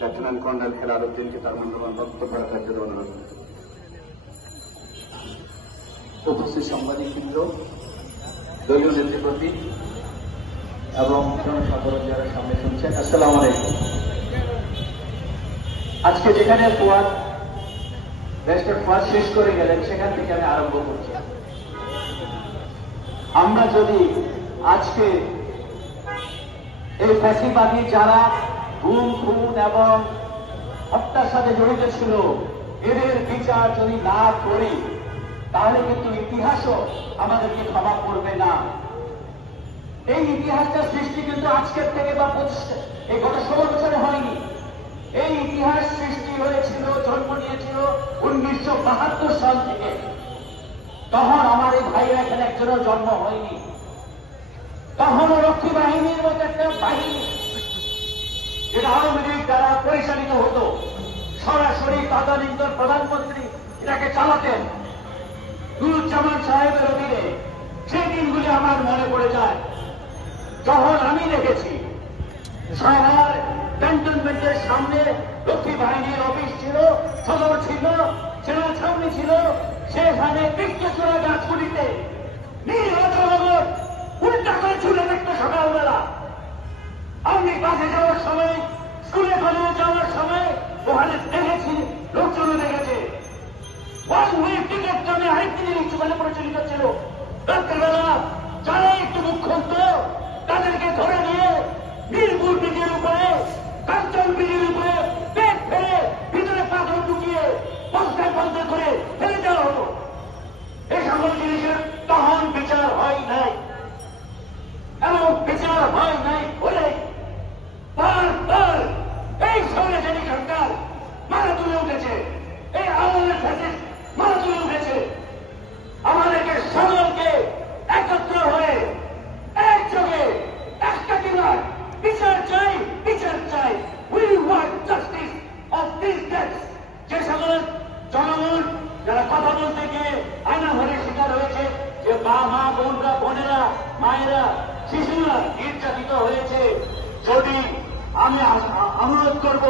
Lieutenant colonel Helal উদ্দিনকে তার মূল্যবান বক্তব্য রাখার জন্য অনুরোধ। উপস্থিত সাংবাদিকবৃন্দ, দলীয় নেতৃবৃন্দ এবং জনসাধারণ যারা সামনে শুনছেন, আসসালামু আলাইকুম। আজকে যেখানে ব্যারিস্টার ফুয়াদ শেষ করে গেলেন সেখান থেকে আমি আরম্ভ করছি। আমরা যদি আজকে এই ফ্যাসিবাদী যারা গুম খুন এবং হত্যার সাথে জড়িত ছিল এদের বিচার যদি না করি তাহলে কিন্তু ইতিহাসও আমাদেরকে ক্ষমা করবে না। এই ইতিহাসটার সৃষ্টি কিন্তু আজকের থেকে বা এই গত 16 বছরে হয়নি। এই ইতিহাস সৃষ্টি হয়েছিল, জন্ম নিয়েছিল 1972 সাল থেকে। তখন আমার এই ভাইরা এখানে একজনের জন্ম হয়নি। তখনও রক্ষী বাহিনীর মতো একটা বাহিনী যেটা আওয়ামী লীগ দ্বারা পরিচালিত হতো, সরাসরি তদানীন্তন প্রধানমন্ত্রী এটাকে চালাতেন নুরুজ্জামান সাহেবের অধীনে। সেই দিনগুলি আমার মনে পড়ে যায় যখন আমি দেখেছি শহর ক্যান্টনমেন্টের সামনে রক্ষী বাহিনীর অফিস ছিল, সদর ছিল, সেনা ছাউনি ছিল, সেখানে কৃষ্ণচূড়া গাছগুলিতে নির্বাচন উল্টা করে ছুটে দেখতো সকালবেলা। আমি কাজে যাওয়ার সময়, স্কুলে কলেজে যাওয়ার সময় ওখানে দেখেছি, লোকজনও দেখেছে। ওয়ান ওয়ে টিকিট নামে আরেকটি জিনিস ওখানে প্রচলিত ছিল। রাত্রিবেলা যারা একটু মুখ খুলত তাদেরকে ধরে নিয়ে মিরপুর ব্রিজের উপরে, কাঞ্চন ব্রিজের উপরে পেট ফেলে ভিতরে পাথর ঢুকিয়ে পঞ্চাশ পঞ্চাশ করে ফেলে দেওয়া হতো। এই সকল জিনিসের তখন বিচার হয় নাই, এবং বিচার হয় নাই বলে বারবার এই সরকারি সরকার মারা তুলে উঠেছে, এই আওয়ামী ফ্যাসিস্ট মারা তুলে উঠেছে। আমাদেরকে সকলকে একত্র হয়ে একযোগে একটা দিবার বিচার চাই, বিচার চাই। We want justice of this deaths. যে সকল জনগণ যারা কথা বলতে গিয়ে আয়না ঘরের শিকার হয়েছে, যে মা বোনরা, বোনেরা, মায়েরা, শিশুরা নির্যাতিত হয়েছে, যদি আমি অনুরোধ করব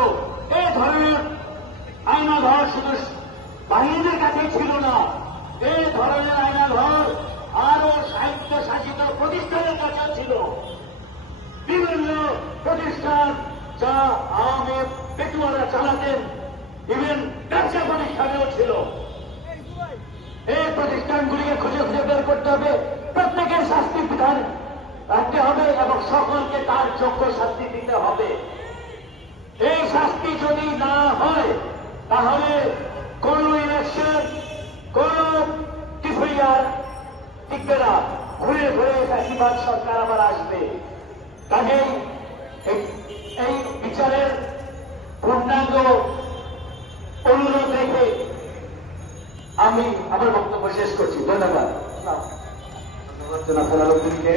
এই ধরনের আয়নাঘর শুধু বাহিনীদের কাছেই ছিল না, এই ধরনের আয়নাঘর আরো সাহিত্য শাসিত প্রতিষ্ঠানের কাছে ছিল। বিভিন্ন প্রতিষ্ঠান যা আওয়ামী পেটুয়ারা চালাতেন, ইভেন ব্যবসা প্রতিষ্ঠানেও ছিল। এই প্রতিষ্ঠানগুলিকে খুঁজে খুঁজে বের করতে হবে, প্রত্যেকের শাস্তি বিধান রাখতে হবে এবং সকলকে তার যোগ্য শাস্তি দিতে হবে। এই শাস্তি যদি না হয় তাহলে কোন ইলেকশন, কোন কিছুই আর টিকবে না। ঘুরে ঘুরে ফ্যাসিবাদ সরকার আবার আসবে। কাজেই এই বিচারের পূর্ণাঙ্গ অনুরোধ রেখে আমি আমার বক্তব্য শেষ করছি। ধন্যবাদ। ধন্যবাদ জনাব হেলাল উদ্দিনকে।